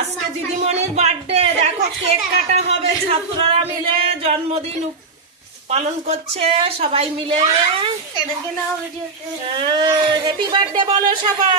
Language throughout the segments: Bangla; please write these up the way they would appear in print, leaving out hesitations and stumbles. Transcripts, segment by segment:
আজকে দিদিমণির বার্থডে, দেখো কেক কাটা হবে, ছাত্ররা মিলে জন্মদিন পালন করছে সবাই মিলে। হ্যাপি বার্থডে বলো সবাই।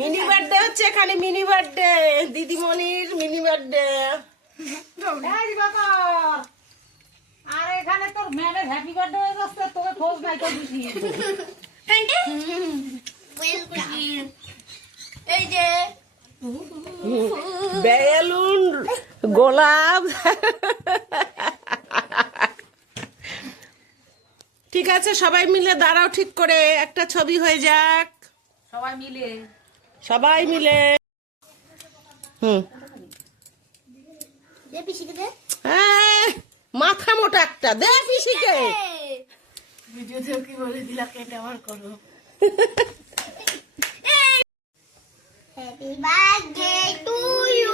মিনি বার্থডে হচ্ছে এখানে, মিনি বার্থডে দিদিমণির মিনি বার্থডে। আর এখানে তোর ম্যামের হ্যাপি বার্থডে হয়ে যাচ্ছে, তোকে খোঁজ নাই তো দিছি। এই যে বেলুন, গোলাপ। ঠিক আছে, সবাই মিলে দাঁড়াও ঠিক করে, একটা ছবি হয়ে যাক সবাই মিলে। সবাই মিলে। মাথা মোটা একটা দে পিসিকে। ভিডিওতেও কি বলে দিলা, কেটে আমার করো। Happy birthday to you,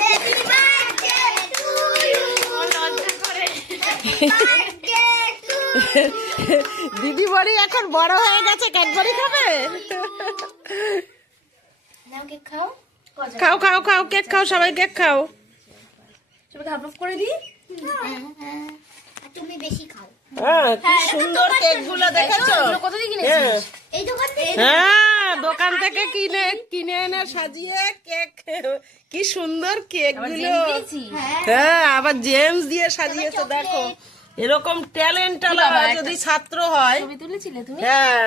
happy birthday to you, লজ্জা করে। দিদি বড়ি এখন বড় হয়ে গেছে, ক্যাডবেরি খাবে। নাও কেক খাও, খাও খাও খাও, কেক খাও, সবাই কেক খাও। সবাইকে হাফ করে দিই। তুমি বেশি খাও। হ্যাঁ, কি সুন্দর কেক গুলো দেখেছো? কত দিয়ে কিনেছিস? এই দোকান থেকে। হ্যাঁ, দোকান থেকে কিনে এনে সাজিয়ে কেক। কি সুন্দর কেক গুলো। হ্যাঁ, আবার জেমস দিয়ে সাজিয়েছে, দেখো। এরকম ট্যালেন্ট যদি ছাত্র হয়। ছবি তুলেছিলে তুমি? হ্যাঁ,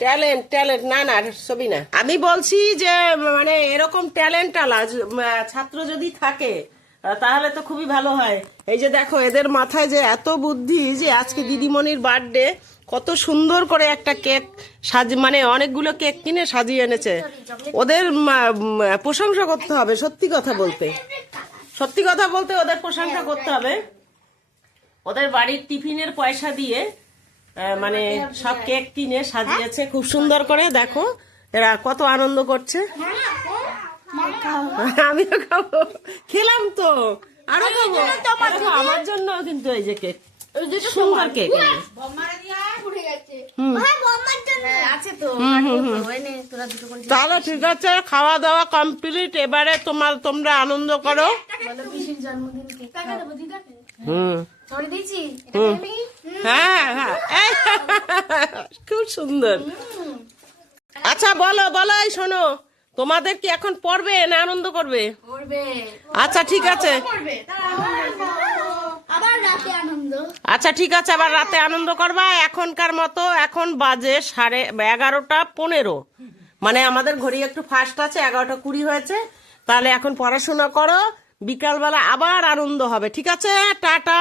ট্যালেন্ট না না ছবি না, আমি বলছি যে মানে এরকম ট্যালেন্ট ছাত্র যদি থাকে তাহলে তো খুবই ভালো হয়। এই যে দেখো, এদের মাথায় যে এত বুদ্ধি, যে আজকে দিদিমণির বার্থডে, কত সুন্দর করে একটা কেক মানে অনেকগুলো কেক কিনে সাজিয়ে এনেছে। ওদের প্রশংসা করতে হবে, সত্যি কথা বলতে ওদের প্রশংসা করতে হবে। ওদের বাড়ির টিফিনের পয়সা দিয়ে মানে সব কেক কিনে সাজিয়েছে খুব সুন্দর করে। দেখো এরা কত আনন্দ করছে। আমিও খাবো, খেলাম তো, আরো খাবো। আমার জন্য কিন্তু এই যে কেক, সুন্দর কেক। তাহলে ঠিক আছে, খাওয়া দাওয়া কমপ্লিট। এবারে তোমরা আনন্দ করো। হ্যাঁ হ্যাঁ, খুব সুন্দর। আচ্ছা বলো, এই শোনো, তোমাদের কি এখন পড়বে না আনন্দ করবে? আচ্ছা ঠিক আছে, আচ্ছা ঠিক আছে, আবার রাতে আনন্দ করবা। এখনকার মতো এখন বাজে 11:15, মানে আমাদের ঘড়ি একটু ফাস্ট আছে, 11:20 হয়েছে। তাহলে এখন পড়াশোনা করো, বিকালবেলা আবার আনন্দ হবে। ঠিক আছে, টাটা।